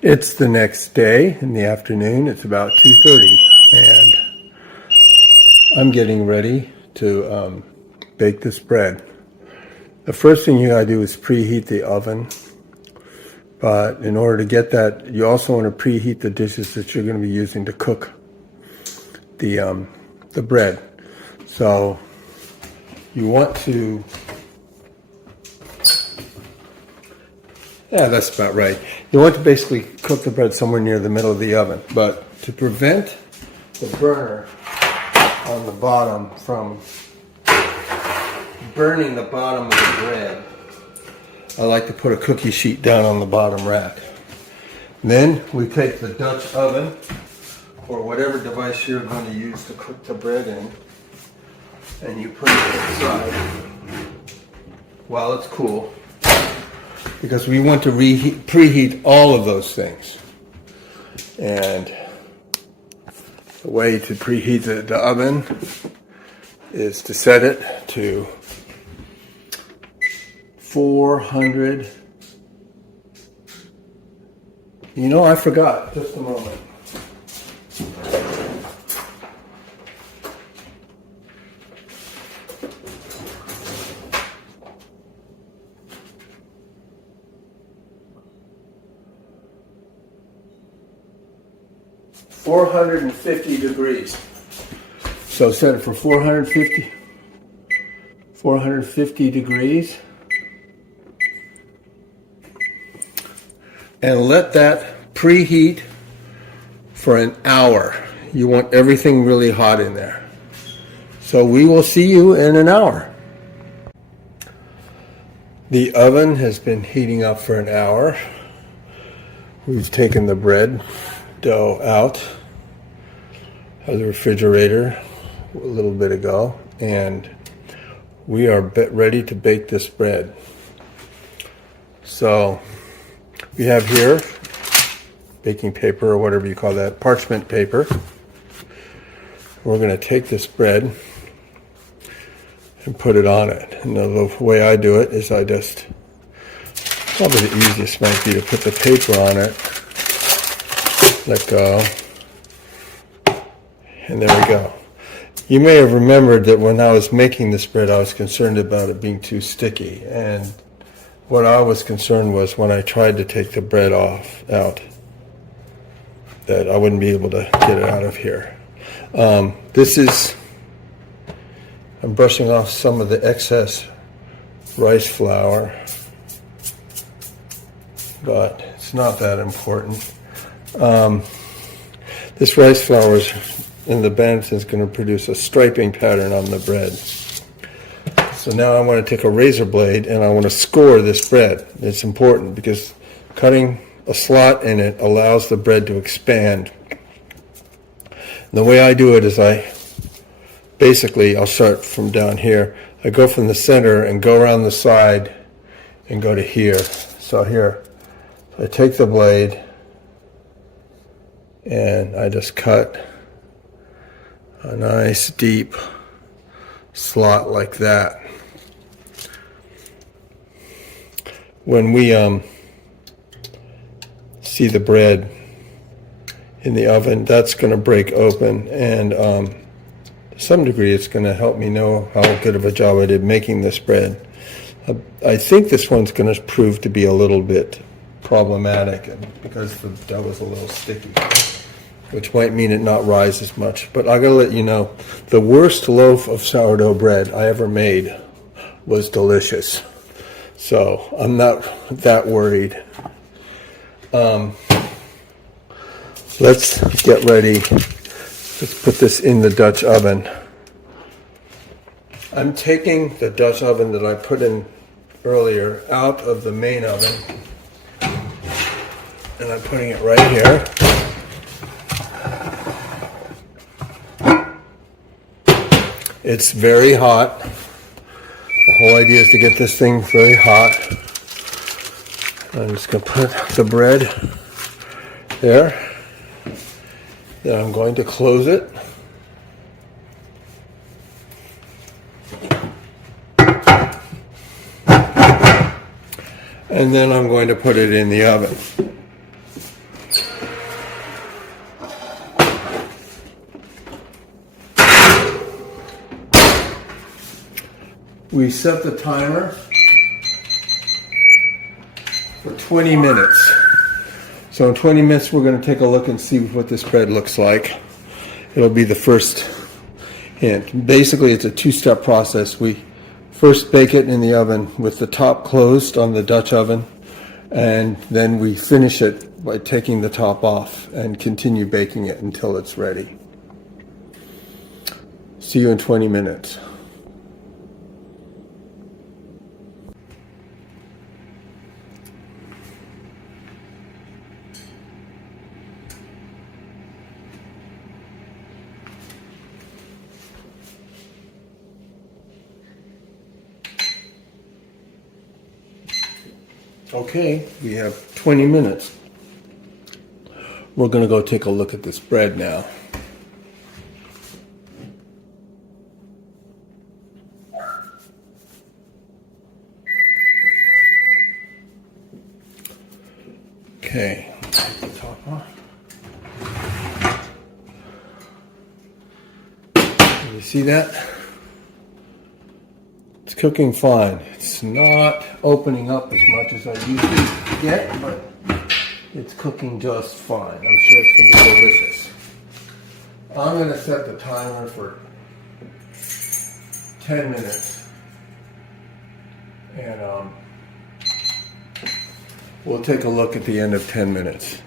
It's the next day in the afternoon. It's about 2:30, and I'm getting ready to bake this bread. The first thing you gotta do is preheat the oven, but in order to get that, you also want to preheat the dishes that you're going to be using to cook the bread. So you want to, yeah, that's about right. You want to basically cook the bread somewhere near the middle of the oven, but to prevent the burner on the bottom from burning the bottom of the bread, I like to put a cookie sheet down on the bottom rack. Then we take the Dutch oven, or whatever device you're going to use to cook the bread in, and you put it inside while it's cool, because we want to preheat all of those things. And the way to preheat the oven is to set it to 400. You know, I forgot. Just a moment. $450 degrees. So set it for 450 degrees. And let that preheat for an hour. You want everything really hot in there. So we will see you in an hour. The oven has been heating up for an hour. We've taken the bread dough out of the refrigerator a little bit ago, and we are ready to bake this bread. So we have here baking paper, or whatever you call that, parchment paper. We're going to take this bread and put it on it. And the way I do it is probably the easiest might be to put the paper on it, let go, and there we go. You may have remembered that when I was making this bread, I was concerned about it being too sticky. And what I was concerned was when I tried to take the bread out, that I wouldn't be able to get it out of here. I'm brushing off some of the excess rice flour, but it's not that important. This rice flour in the Benson is going to produce a striping pattern on the bread. So now I want to take a razor blade and I want to score this bread. It's important because cutting a slot in it allows the bread to expand. And the way I do it is I'll start from down here. I go from the center and go around the side and go to here. So here, I take the blade and I just cut a nice deep slot like that. When we see the bread in the oven, that's going to break open, and to some degree it's going to help me know how good of a job I did making this bread. I think this one's going to prove to be a little bit problematic because the dough is a little sticky, which might mean it not rise as much. But I gotta let you know, the worst loaf of sourdough bread I ever made was delicious. So I'm not that worried. Let's get ready. Let's put this in the Dutch oven. I'm taking the Dutch oven that I put in earlier out of the main oven, and I'm putting it right here. It's very hot. The whole idea is to get this thing very hot. I'm just going to put the bread there. Then I'm going to close it. And then I'm going to put it in the oven. We set the timer for 20 minutes. So in 20 minutes, we're going to take a look and see what this bread looks like. It'll be the first hint. Basically, it's a two-step process. We first bake it in the oven with the top closed on the Dutch oven, and then we finish it by taking the top off and continue baking it until it's ready. See you in 20 minutes. Okay, we have 20 minutes. We're going to go take a look at this bread now. Okay, take the top off. Can you see that? It's cooking fine. It's not opening up as much as I usually get, but it's cooking just fine. I'm sure it's going to be delicious. I'm going to set the timer for 10 minutes. And we'll take a look at the end of 10 minutes.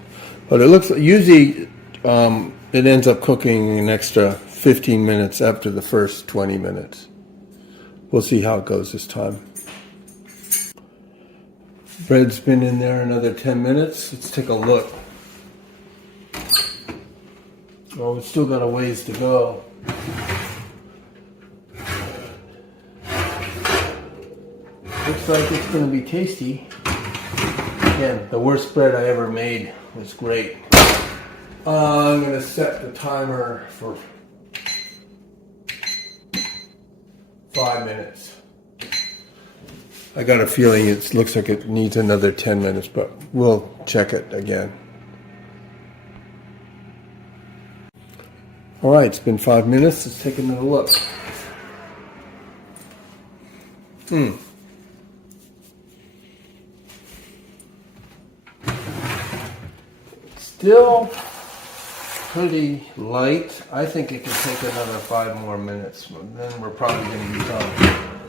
But it looks like usually it ends up cooking an extra 15 minutes after the first 20 minutes. We'll see how it goes this time. Bread's been in there another 10 minutes. Let's take a look. Oh, it's still got a ways to go. Looks like it's going to be tasty. Again, the worst bread I ever made was great. I'm going to set the timer for 5 minutes. I got a feeling it looks like it needs another 10 minutes, but we'll check it again. All right, it's been 5 minutes. Let's take another look. Still pretty light. I think it can take another 5 more minutes. Then we're probably going to be done.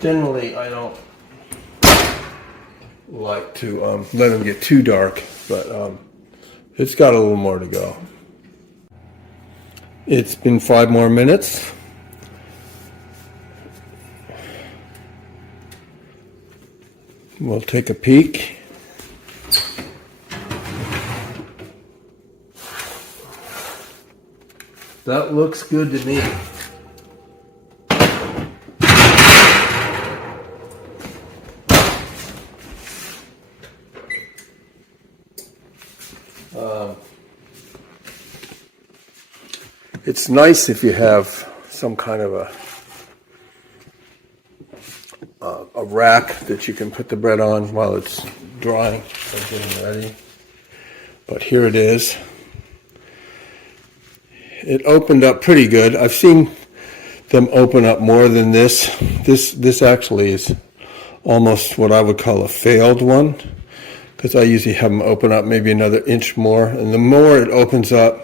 Generally, I don't like to let them get too dark, but it's got a little more to go. It's been 5 more minutes. We'll take a peek. That looks good to me. It's nice if you have some kind of a rack that you can put the bread on while it's drying or getting ready. But here it is. It opened up pretty good. I've seen them open up more than this. This actually is almost what I would call a failed one, because I usually have them open up maybe another inch more. And the more it opens up,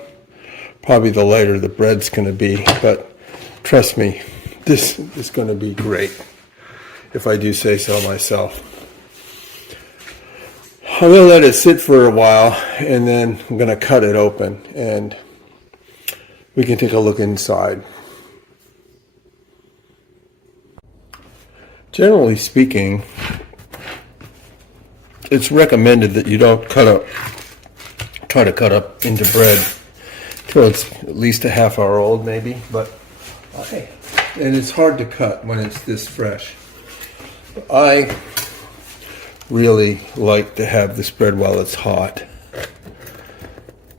probably the lighter the bread's going to be. But trust me, this is going to be great, if I do say so myself. I'm going to let it sit for a while, and then I'm going to cut it open, and we can take a look inside. Generally speaking, it's recommended that you don't try to cut up into bread till it's at least a half hour old, maybe. But and it's hard to cut when it's this fresh. I really like to have this bread while it's hot,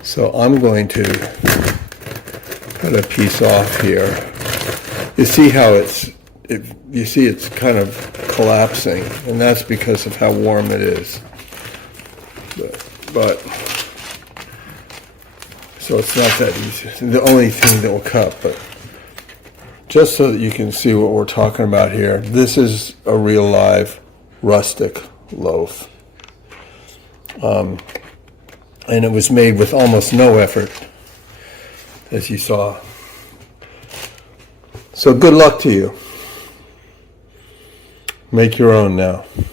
so I'm going to cut a piece off here. You see how it's kind of collapsing, and that's because of how warm it is. But so it's not that easy. The only thing that will cut, but just so that you can see what we're talking about here, this is a real live rustic loaf. And it was made with almost no effort, as you saw. So good luck to you. Make your own now.